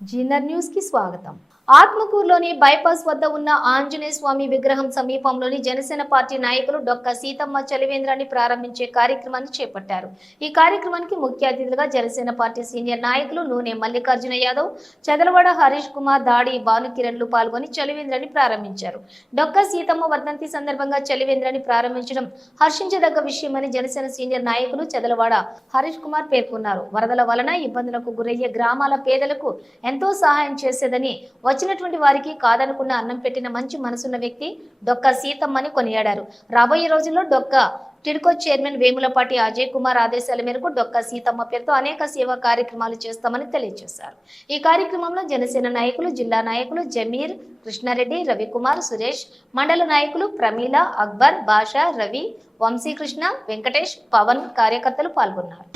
Zener news కి స్వాగతం. ఆత్మకూరులోని bypass వద్ద ఉన్న ఆంజనేయ స్వామి విగ్రహం సమీపంలోని జనసేన పార్టీ నాయకులు డొక్క సీతమ్మ చలివేంద్రాన్ని ప్రారంభించే కార్యక్రమాన్ని చేపట్టారు. ఈ కార్యక్రమానికి ముఖ్య అతిథులుగా జనసేన పార్టీ సీనియర్ నాయకులు నూనె మల్లికార్జున యాదవ్, చదలవాడ హరీష్ కుమార్, దాడి భానుకిరణ్లు పాల్గొని చలివేంద్రాన్ని ప్రారంభించారు. డొక్క సీతమ్మ వర్ధంతి సందర్భంగా చలివేంద్రాన్ని ప్రారంభించడం హర్షించదగ్గ విషయమని జనసేన సీనియర్ నాయకులు చదలవాడ హరీష్ కుమార్ పేర్కొన్నారు. వరదల వలన ఇబ్బందులకు గురయ్యే గ్రామాల పేదలకు ఎంతో సహాయం చేసేదని, వచ్చినటువంటి వారికి కాదనుకున్న అన్నం పెట్టిన మంచి మనసున్న వ్యక్తి డొక్క సీతమ్మని కొనియాడారు. రాబోయే రోజుల్లో డొక్క టిడ్కో చైర్మన్ వేములపాటి అజయ్ కుమార్ ఆదేశాల మేరకు డొక్క సీతమ్మ పేరుతో అనేక సేవా కార్యక్రమాలు చేస్తామని తెలియజేశారు. ఈ కార్యక్రమంలో జనసేన నాయకులు, జిల్లా నాయకులు జమీర్, కృష్ణారెడ్డి, రవికుమార్, సురేష్, మండల నాయకులు ప్రమీల, అక్బర్, బాషా, రవి, వంశీకృష్ణ, వెంకటేష్, పవన్ కార్యకర్తలు పాల్గొన్నారు.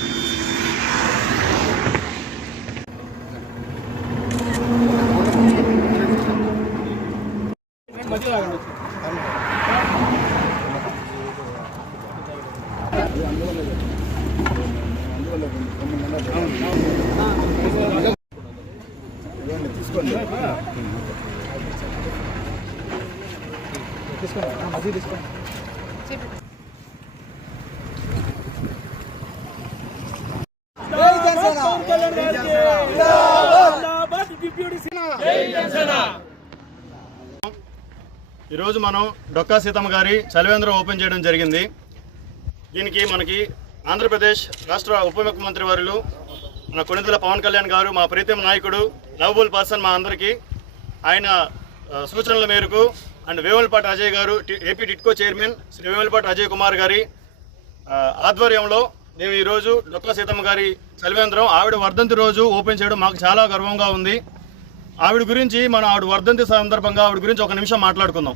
ఈరోజు మనం డొక్కా సీతమ్మ గారి చలివేంద్రం ఓపెన్ చేయడం జరిగింది. దీనికి మనకి ఆంధ్రప్రదేశ్ రాష్ట్ర ఉప ముఖ్యమంత్రి వర్యులు మన కొణిదెల పవన్ కళ్యాణ్ గారు, మా ప్రీతం నాయకుడు, లవబుల్ పర్సన్ మా అందరికీ, ఆయన సూచనల మేరకు అండ్ వేములపాటి అజయ్ గారు, ఏపీ టిడ్కో చైర్మన్ శ్రీ వేములపాటి అజయ్ కుమార్ గారి ఆధ్వర్యంలో మేము ఈరోజు డొక్కా సీతమ్మ గారి చలివేంద్రం ఆవిడ వర్ధంతి రోజు ఓపెన్ చేయడం మాకు చాలా గర్వంగా ఉంది. ఆవిడ గురించి ఆవిడ వర్ధంతి సందర్భంగా ఆవిడ గురించి ఒక నిమిషం మాట్లాడుకుందాం.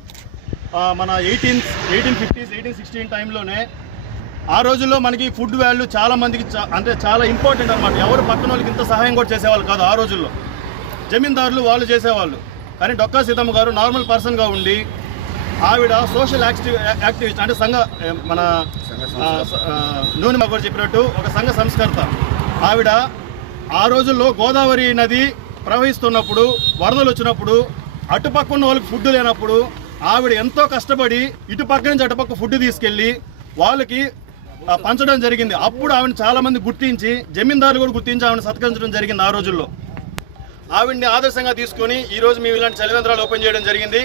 మన 1850s 1816 టైంలోనే ఆ రోజుల్లో మనకి ఫుడ్ వాల్యూ చాలా మందికి అంటే చాలా ఇంపార్టెంట్ అనమాట. ఎవరు పక్కన వాళ్ళకి ఇంత సహాయం కూడా చేసేవాళ్ళు కాదు ఆ రోజుల్లో. జమీందారులు వాళ్ళు చేసేవాళ్ళు. కానీ డొక్కా సీతమ్మ గారు నార్మల్ పర్సన్గా ఉండి ఆవిడ సోషల్ యాక్టివిస్ట్ అంటే మన నూనె మగవారు చెప్పినట్టు ఒక సంఘ సంస్కర్త. ఆవిడ ఆ రోజుల్లో గోదావరి నది ప్రవహిస్తున్నప్పుడు, వరదలు వచ్చినప్పుడు, అటుపక్క ఉన్న వాళ్ళకి ఫుడ్ లేనప్పుడు ఆవిడ ఎంతో కష్టపడి ఇటుపక్క నుంచి అటుపక్క ఫుడ్ తీసుకెళ్ళి వాళ్ళకి పంచడం జరిగింది. అప్పుడు ఆవిడని చాలామంది గుర్తించి, జమీందారులు కూడా గుర్తించి ఆవిడని సత్కరించడం జరిగింది ఆ రోజుల్లో. ఆవిడ్ని ఆదర్శంగా తీసుకొని ఈరోజు మేము ఇలాంటి చలివేంద్రాలు ఓపెన్ చేయడం జరిగింది.